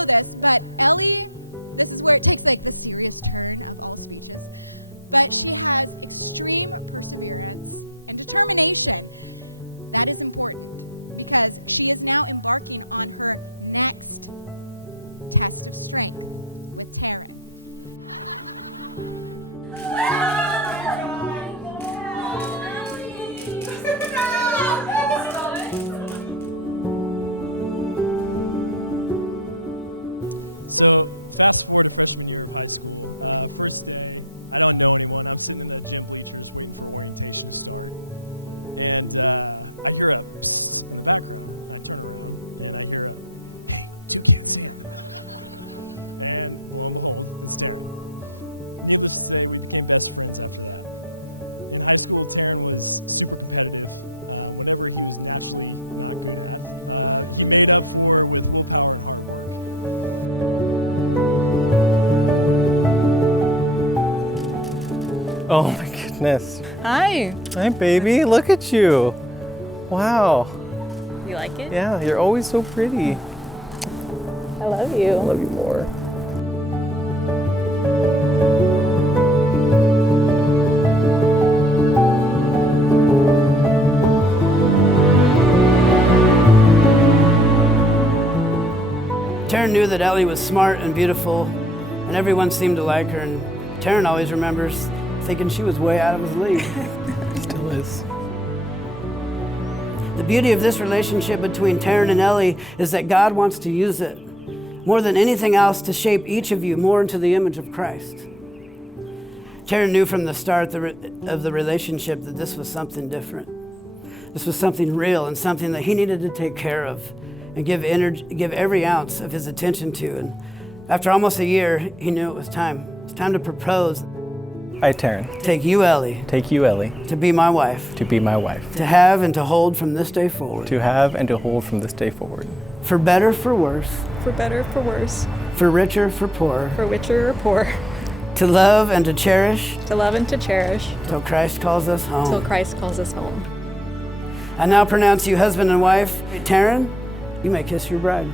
know this, but Ellie, this is where it takes like this serious turn in both cases. But she has extreme perseverance and determination. That is important because she is now embarking on her next test of strength. Oh my goodness. Hi. Hi, baby. Look at you. Wow. You like it? Yeah, you're always so pretty. I love you. I love you more. Tarin knew that Ellie was smart and beautiful, and everyone seemed to like her, and Tarin always remembers thinking she was way out of his league. Still is. The beauty of this relationship between Tarin and Ellie is that God wants to use it, more than anything else, to shape each of you more into the image of Christ. Tarin knew from the start of the relationship that this was something different. This was something real and something that he needed to take care of and give every ounce of his attention to. And after almost a year, he knew it was time. It's time to propose. I, Tarin, Take you, Ellie, take you, Ellie, to be my wife, to be my wife, to have and to hold from this day forward. to have and to hold from this day forward. For better, for worse, For better, for worse, for richer, for poorer, for richer or poor, to love and to cherish to love and to cherish, till Christ calls us till home. Christ calls us home. I now pronounce you husband and wife. Tarin, you may kiss your bride.